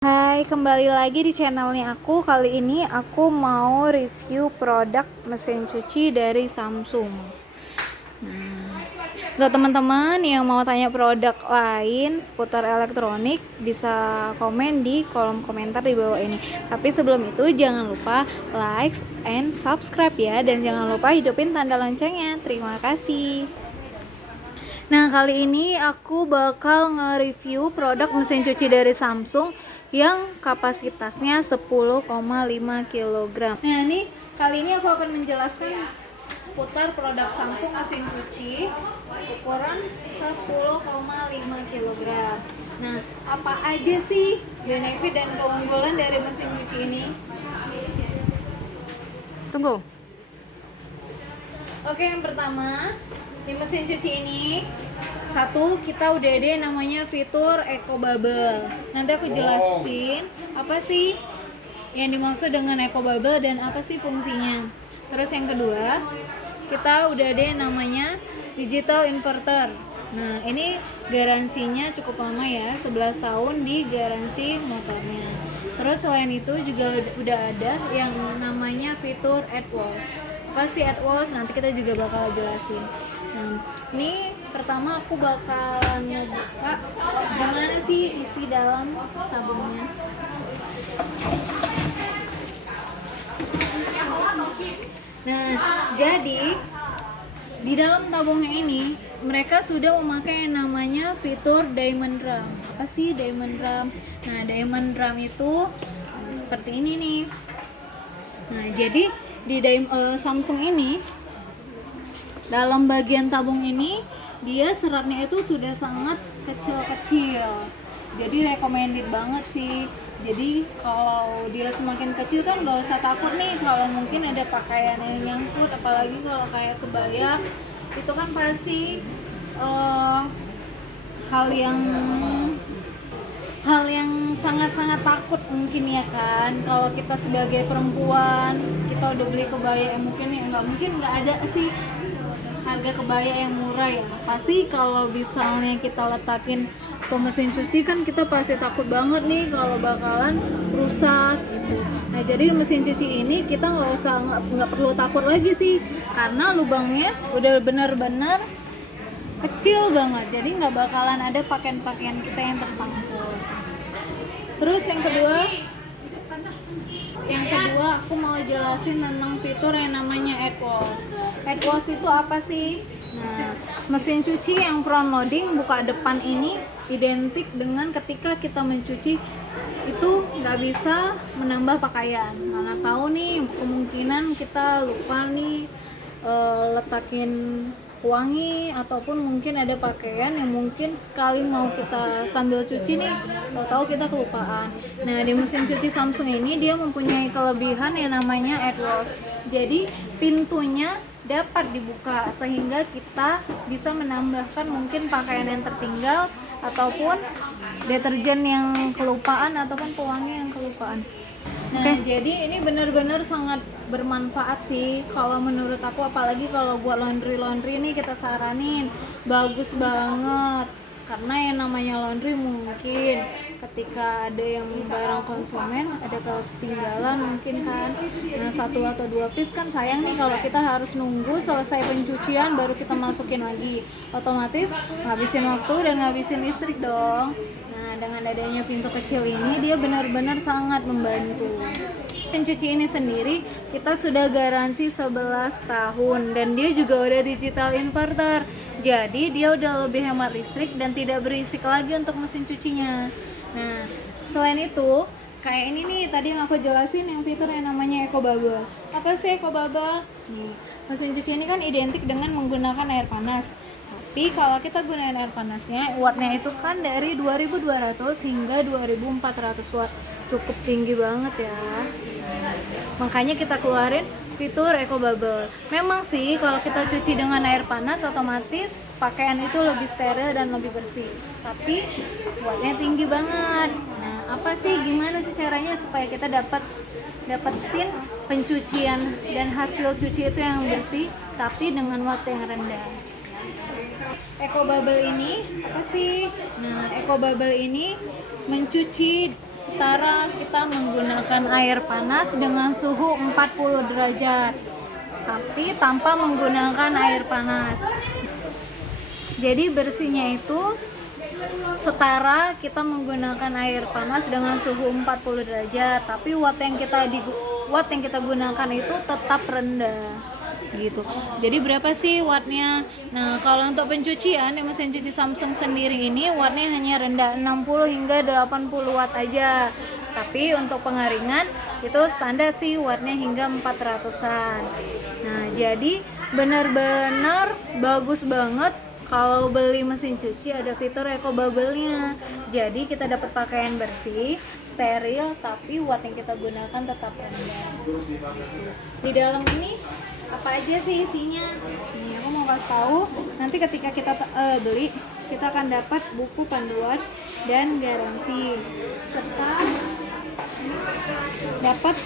Hai, kembali lagi di channelnya aku. Kali ini aku mau review produk mesin cuci dari Samsung. Untuk teman-teman yang mau tanya produk lain seputar elektronik, bisa komen di kolom komentar di bawah ini. Tapi sebelum itu jangan lupa like and subscribe ya, dan jangan lupa hidupin tanda loncengnya. Terima kasih. Nah, kali ini aku bakal nge-review produk mesin cuci dari Samsung yang kapasitasnya 10,5 kg. Nah, kali ini aku akan menjelaskan seputar produk Samsung mesin cuci ukuran 10,5 kg. Nah, apa aja sih benefit dan keunggulan dari mesin cuci ini? Tunggu. Oke, yang pertama, di mesin cuci ini kita udah ada yang namanya fitur Eco Bubble. Nanti aku jelasin apa sih yang dimaksud dengan Eco Bubble dan apa sih fungsinya. Terus yang kedua, kita udah ada yang namanya digital inverter. Nah, ini garansinya cukup lama ya, 11 tahun di garansi motornya. Terus selain itu juga udah ada yang namanya fitur AdWash. Apa sih AdWash? Nanti kita juga bakal jelasin. Nah, ini pertama aku bakalan ngebuka gimana sih isi dalam tabungnya. Nah, jadi di dalam tabungnya ini mereka sudah memakai yang namanya fitur Diamond RAM. Apa sih Diamond RAM? Nah, Diamond RAM itu seperti ini nih. Nah, jadi di Samsung ini dalam bagian tabung ini dia seratnya itu sudah sangat kecil-kecil. Jadi recommended banget sih. Jadi kalau dia semakin kecil kan gak usah takut nih kalau mungkin ada pakaian yang nyangkut, apalagi kalau kayak kebaya itu kan pasti hal yang sangat-sangat takut mungkin ya kan. Kalau kita sebagai perempuan kita udah beli kebaya yang mungkin ya nggak ada sih harga kebaya yang murah ya. Pasti kalau misalnya kita letakin ke mesin cuci kan kita pasti takut banget nih kalau bakalan rusak gitu. Nah, jadi mesin cuci ini kita nggak perlu takut lagi sih, karena lubangnya udah bener-bener kecil banget, jadi nggak bakalan ada pakaian-pakaian kita yang tersangkut. Terus yang kedua aku mau jelasin tentang fitur yang namanya AdWash. AdWash itu apa sih? Nah, mesin cuci yang front loading buka depan ini identik dengan ketika kita mencuci itu nggak bisa menambah pakaian. Mana tahu nih kemungkinan kita lupa nih letakin wangi, ataupun mungkin ada pakaian yang mungkin sekali mau kita sambil cuci nih tahu-tahu kita kelupaan. Nah, di mesin cuci Samsung ini dia mempunyai kelebihan yang namanya AdWash. Jadi pintunya dapat dibuka sehingga kita bisa menambahkan mungkin pakaian yang tertinggal ataupun deterjen yang kelupaan ataupun pewangi yang kelupaan. Nah, jadi ini benar-benar sangat bermanfaat sih kalau menurut aku, apalagi kalau buat laundry nih kita saranin bagus banget, karena yang namanya laundry mungkin ketika ada yang barang konsumen ada ketinggalan mungkin kan, nah 1 atau 2 piece kan sayang nih kalau kita harus nunggu selesai pencucian baru kita masukin lagi, otomatis ngabisin waktu dan ngabisin listrik dong. Nah, dengan adanya pintu kecil ini dia benar-benar sangat membantu. Mesin cuci ini sendiri kita sudah garansi 11 tahun dan dia juga udah digital inverter. Jadi dia udah lebih hemat listrik dan tidak berisik lagi untuk mesin cucinya. Nah, selain itu kayak ini nih tadi yang aku jelasin yang fitur yang namanya Eco Bubble. Apa sih Eco Bubble? Mesin cuci ini kan identik dengan menggunakan air panas. Tapi kalau kita gunain air panasnya, wattnya itu kan dari 2200 hingga 2400 watt. Cukup tinggi banget ya. Makanya kita keluarin fitur Eco Bubble. Memang sih kalau kita cuci dengan air panas otomatis pakaian itu lebih steril dan lebih bersih. Tapi wattnya tinggi banget. Nah, gimana sih caranya supaya kita dapetin pencucian dan hasil cuci itu yang bersih tapi dengan watt yang rendah? Eco Bubble ini apa sih? Nah, Eco Bubble ini mencuci setara kita menggunakan air panas dengan suhu 40 derajat, tapi tanpa menggunakan air panas. Jadi bersihnya itu setara kita menggunakan air panas dengan suhu 40 derajat, tapi watt yang kita gunakan itu tetap rendah gitu. Jadi berapa sih wattnya? Nah, kalau untuk pencucian di mesin cuci Samsung sendiri ini wattnya hanya rendah 60 hingga 80 watt aja. Tapi untuk pengaringan itu standar sih wattnya hingga 400-an. Nah, jadi benar-benar bagus banget. Kalau beli mesin cuci ada fitur eco bubble-nya. Jadi kita dapat pakaian bersih, steril, tapi watt yang kita gunakan tetap rendah. Di dalam ini apa aja sih isinya? Nih, aku mau kasih tahu. Nanti ketika kita beli, kita akan dapat buku panduan dan garansi, serta dapat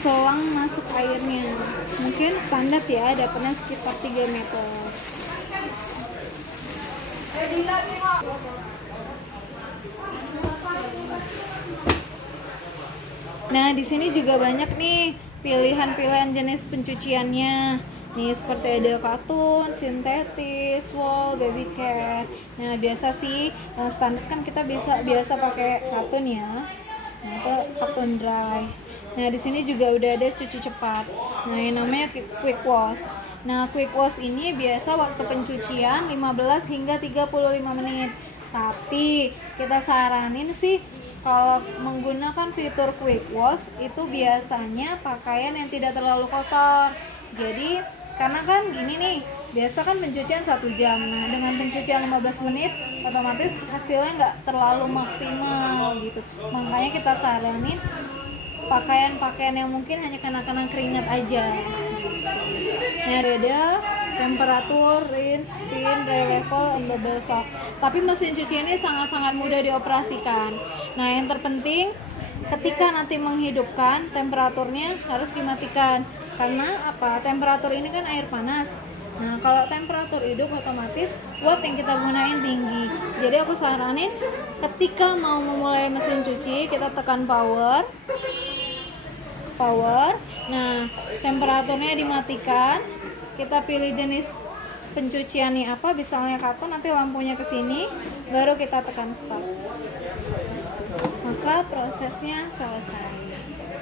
selang masuk airnya. Mungkin standar ya, dapatnya sekitar 3 meter. Nah, di sini juga banyak nih pilihan-pilihan jenis pencuciannya. Nih seperti ada katun, sintetis, wool, baby care. Nah, biasa sih standar kan kita biasa pakai katun ya. Nah, itu katun dry. Nah, di sini juga udah ada cuci cepat. Nah, yang namanya quick wash. Nah, quick wash ini biasa waktu pencucian 15 hingga 35 menit. Tapi kita saranin sih kalau menggunakan fitur quick wash itu biasanya pakaian yang tidak terlalu kotor. Jadi karena kan gini nih, biasa kan pencucian 1 jam. Nah, dengan pencucian 15 menit otomatis hasilnya nggak terlalu maksimal gitu. Makanya kita saranin pakaian-pakaian yang mungkin hanya kena keringat aja. Nah, ada temperatur, rinse, spin, dry level, and bubble shock. Tapi mesin cuci ini sangat-sangat mudah dioperasikan. Nah, yang terpenting ketika nanti menghidupkan, temperaturnya harus dimatikan. Karena apa? Temperatur ini kan air panas. Nah, kalau temperatur hidup otomatis watt yang kita gunain tinggi. Jadi aku saranin ketika mau memulai mesin cuci, kita tekan power. Nah, temperaturnya dimatikan. Kita pilih jenis pencuciannya apa, misalnya katun, nanti lampunya ke sini, baru kita tekan stop. Maka prosesnya selesai.